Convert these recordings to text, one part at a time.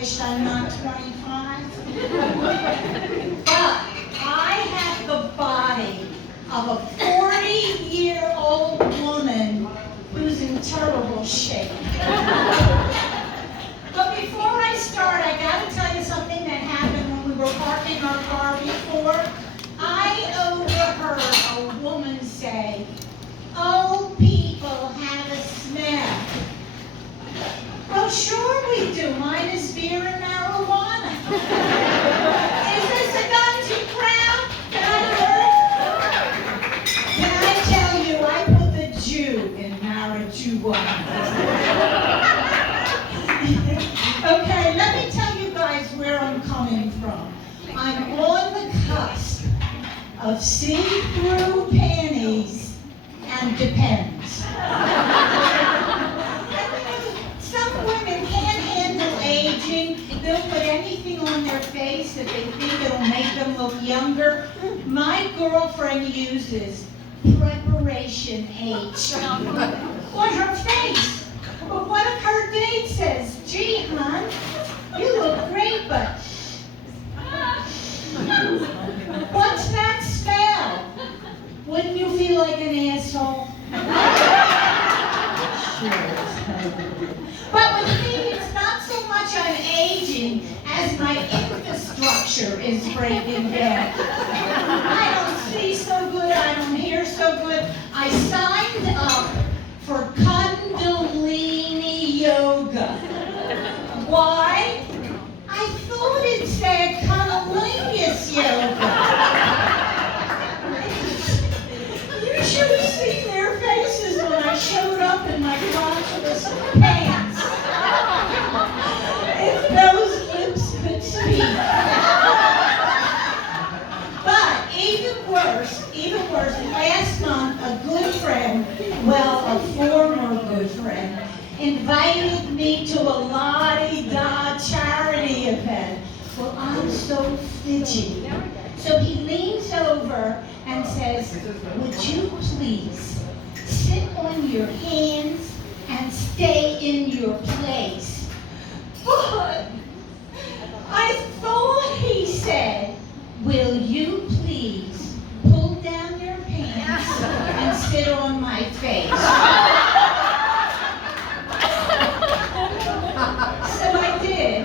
established I'm not 25. But I have the body of a 40-year-old woman who's in terrible shape. But before I start, I got to tell you something that happened when we were parking our car before. I overheard a woman say, "Oh, people have a smell." Well, sure we do. Mine is beer and marijuana. Is this a gun-too crowd? Can I tell you, I put the Jew in marijuana. Okay, let me tell you guys where I'm coming from. I'm on the cusp of see-through panties and Depends. Some women can't handle aging. They'll put anything on their face that they think it'll make them look younger. My girlfriend uses Preparation H on her face. But what if her date says, "Gee, hon, you look great, but..." What's that smell? Wouldn't you feel like an asshole? But with me, it's not so much I'm aging as my infrastructure is breaking down. I don't see so good, I don't hear so good. I signed up for Kundalini Yoga. Why? I thought it said cunnilingus yoga. You should have seen their faces when I showed up in my crotchless pants. If those lips could speak. But even worse, last month a good friend, well, a former good friend, invited me to a la-di-da charity event. Well, I'm so fidgety. So he leans over and says, "Would you please sit on your hands and stay in your place?" But I thought he said, "Will you please pull down your pants and sit on my face?" So I did.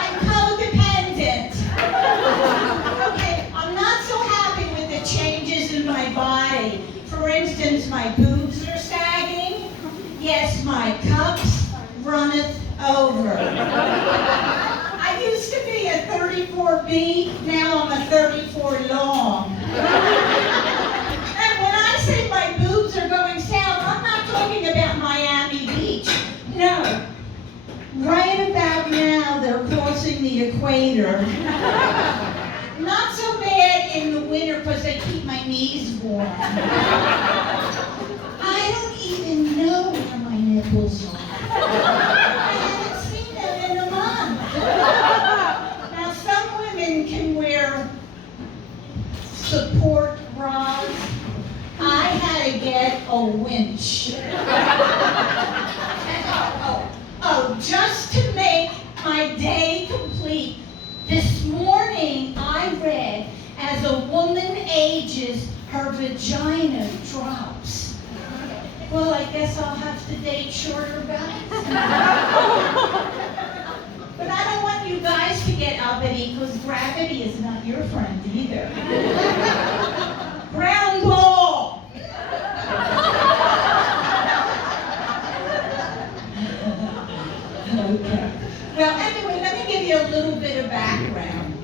I'm codependent. Okay, I'm not so happy with the changes in my body. For instance, my boobs are sagging. Yes, my cups runneth over. I used to be a 34B, now I'm a 34 long. And when I say my boobs are going south, I'm not talking about Miami Beach. No. Right about now, they're crossing the equator. Not so bad in the winter because they keep my knees warm. I don't even know where my nipples are. I haven't seen them in a month. Now, some women can wear support bras. I had to get a winch. Oh, just to make my day complete, this morning I read, as a woman ages, her vagina drops. Well, I guess I'll have to date shorter guys. But I don't want you guys to get uppity, because gravity is not your friend either. Ground ball! Okay. Well, anyway, let me give you a little bit of background.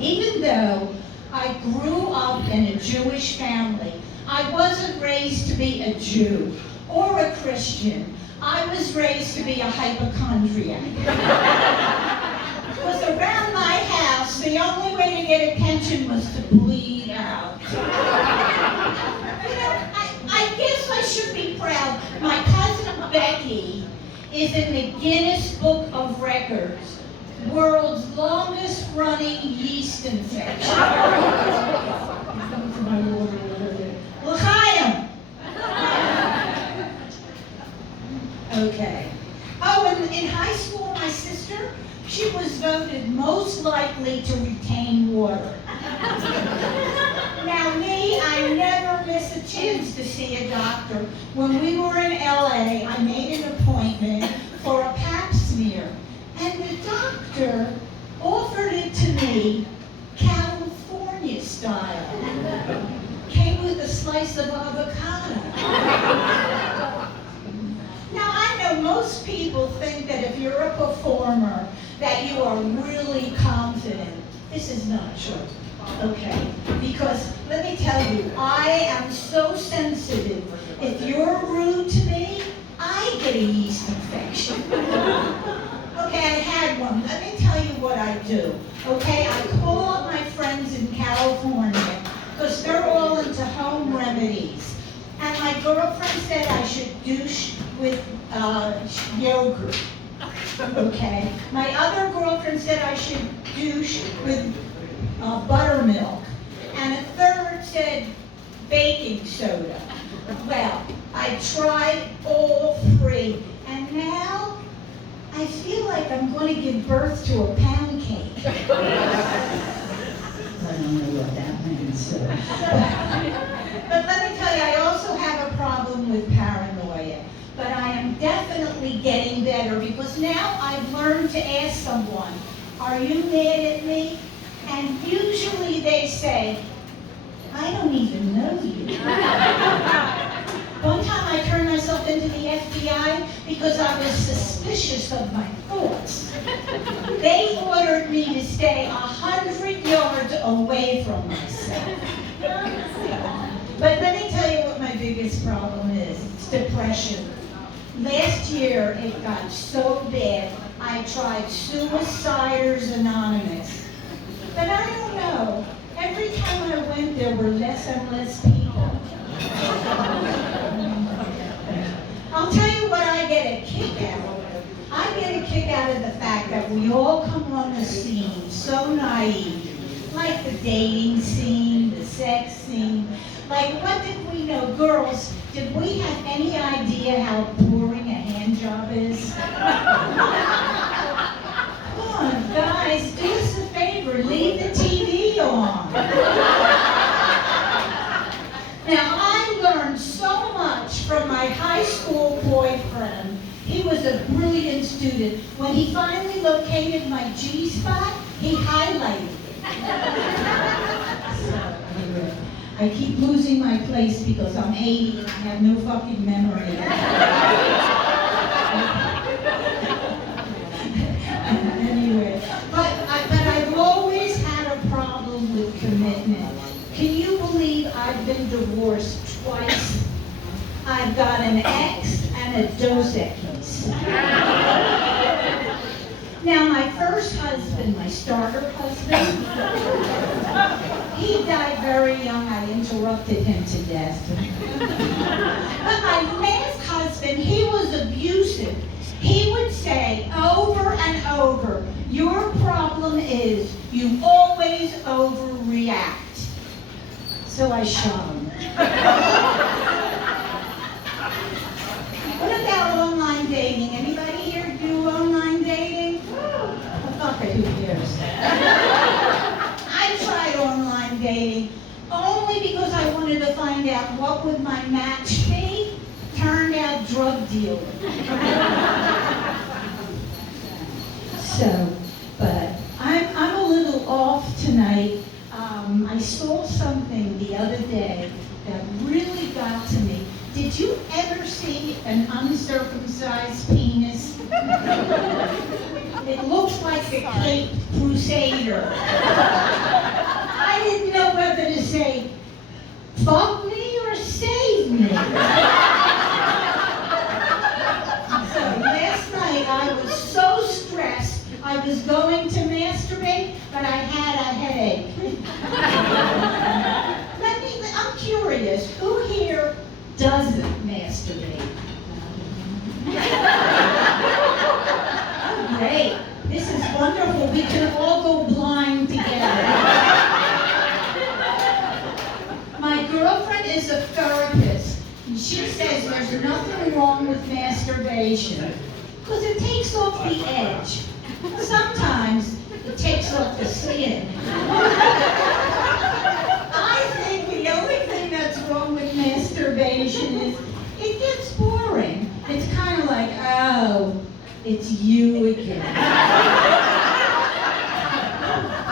Even though I grew up in a Jewish family, I wasn't raised to be a Jew or a Christian. I was raised to be a hypochondriac. Because around my house, the only way to get attention was to bleed out. I guess I should be proud. My cousin Becky is in the Guinness Book of Records, world's longest running yeast infection. L'chaim! Okay. Oh, in high school, my sister, she was voted most likely to retain water. Now me, I never miss a chance to see a doctor. When we were in LA, I made an appointment for a pap smear, and the doctor offered it to me California style. Came with a slice of avocado. Now I know most people think that if you're a performer, that you are really confident. This is not true, okay? Because let me tell you, I am so sensitive. If you're rude to me, I get a yeast infection. Okay, I had one. Let me tell you what I do. Okay, I call up my friends in California because they're all into home remedies. And my girlfriend said I should douche with yogurt. Okay. My other girlfriend said I should douche with buttermilk. And a third said baking soda. Well, I tried all three. And now I feel like I'm going to give birth to a pound cake. I don't know what that means. So. But let me tell you, I also have a problem with paranoia. But I am definitely getting better because now I've learned to ask someone, are you mad at me? And usually they say, I don't even know you. One time I turned myself into the FBI because I was suspicious of my thoughts. They ordered me to stay 100 yards away from myself. But let me tell you what my biggest problem is. It's depression. Last year it got so bad I tried Suiciders Anonymous. But I don't know. Every time I went there were less and less people. I'll tell you what I get a kick out of. I get a kick out of the fact that we all come on the scene so naive. Like the dating scene, the sex scene. Like, what did we know? Girls, did we have any idea how boring a hand job is? Come on, guys, do us a favor. Leave the TV on. Now, I learned so much from my high school boyfriend. He was a brilliant student. When he finally located my G-spot, he highlighted it. So, anyway. I keep losing my place because I'm 80 and I have no fucking memory. Anyway, but I've always had a problem with commitment. Can you believe I've been divorced twice? I've got an ex and a Dos Equis. Now, my first husband, my starter husband, he died very young. I interrupted him to death. But my last husband, he was abusive. He would say over and over, your problem is you always overreact. So I shot him. What about online dating? Anybody here do online dating? Oh, fuck it, who cares? I tried online dating only because I wanted to find out what would my match be. Turned out drug dealer. So, but I'm a little off tonight. I saw something the other day that really got to me. Did you ever see an uncircumcised penis? It looks like a Cape Crusader. I didn't know whether to say, fuck me or save me. So last night I was so stressed, I was going to masturbate, but I had a headache. I'm curious, who here doesn't masturbate? Oh, great. This is wonderful. We can all go blind together. My girlfriend is a therapist, and she says there's nothing wrong with masturbation. because it takes off the edge. Sometimes it takes off the skin. I think the only thing that's wrong with masturbation is it gets boring. It's kind of like, oh, it's you again.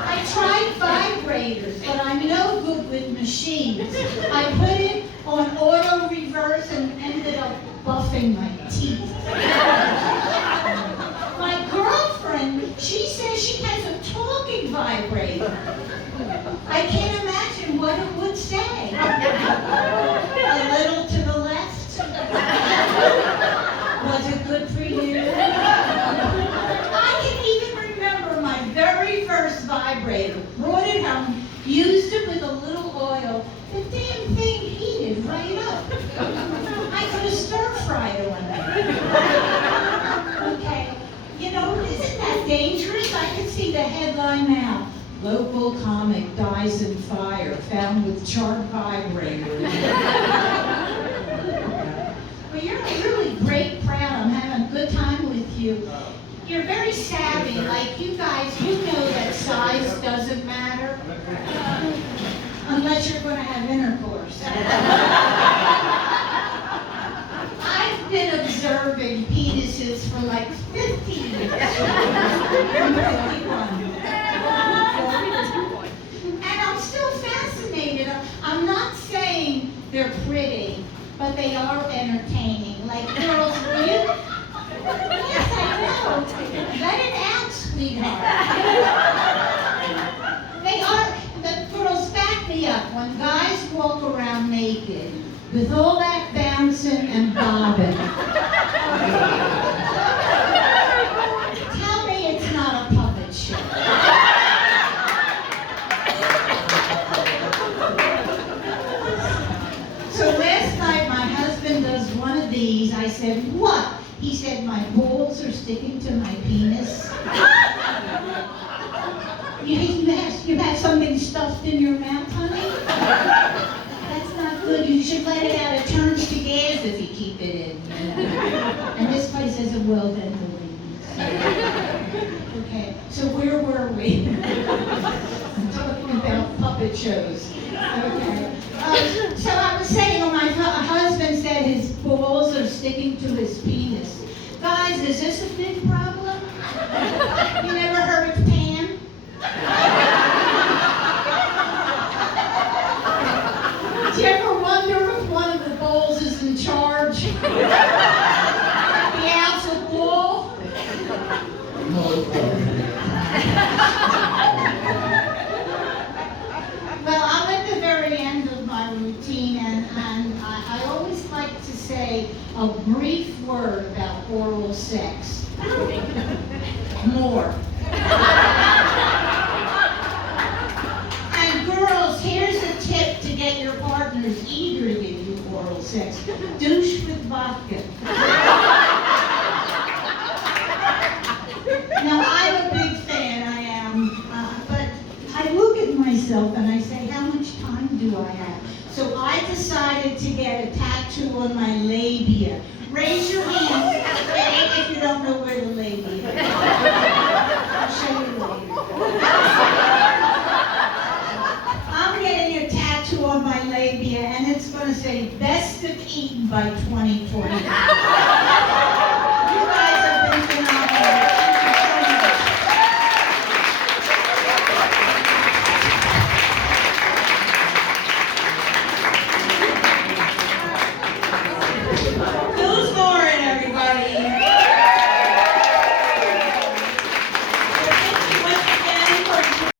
I tried vibrators, but I'm no good with machines. I put it on auto reverse and ended up buffing my teeth. My girlfriend, she says she has a talking vibrator. I can't imagine what it would say. A little to the left. Was it good for you? I can even remember my very first vibrator. Brought it home, used it with a little oil. The damn thing heated right up. I could have stir-fried on it. Okay. You know, isn't that dangerous? I can see the headline now. Local comic dies in fire, found with charred vibrator. Well, you're really great, proud. I'm having a good time with you. You're very savvy. Like you guys, you know that size doesn't matter. Unless you're going to have intercourse. I've been observing penises for like 50 years. I'm 51. And I'm still fascinated. I'm not saying they're pretty, but they are entertaining. Like girls, will you? Yes, I know. Let it out, sweetheart. They are, the girls back me up. When guys walk around naked, with all that bouncing and bobbing, tell me it's not a puppet show. So last night my husband does one of these. I said, what? He said, my balls are sticking to my penis. You have something stuffed in your mouth, honey? That's not good. You should let it out. It turns to gas if you keep it in. And this place isn't well ventilated. Okay, so where were we? I'm talking about puppet shows. Okay. So I was saying, my husband said his balls are sticking to his penis. Guys, is this a big problem? You never heard of Pam? Do you ever wonder if one of the balls is in charge? The ounce of ball? Well, I'm at the very end of my routine, and I always like to say a brief word about oral sex. More. And girls, here's a tip to get your partners eager to give you oral sex. Douche with vodka. Now, I'm a big fan, I am, but I look at myself and I say, how much time do I have? So I decided to get a tattoo on my labia. Raise your hand if you don't know where the labia is. I'll show you later. I'm getting a tattoo on my labia, and it's going to say, best of Eden by 2020.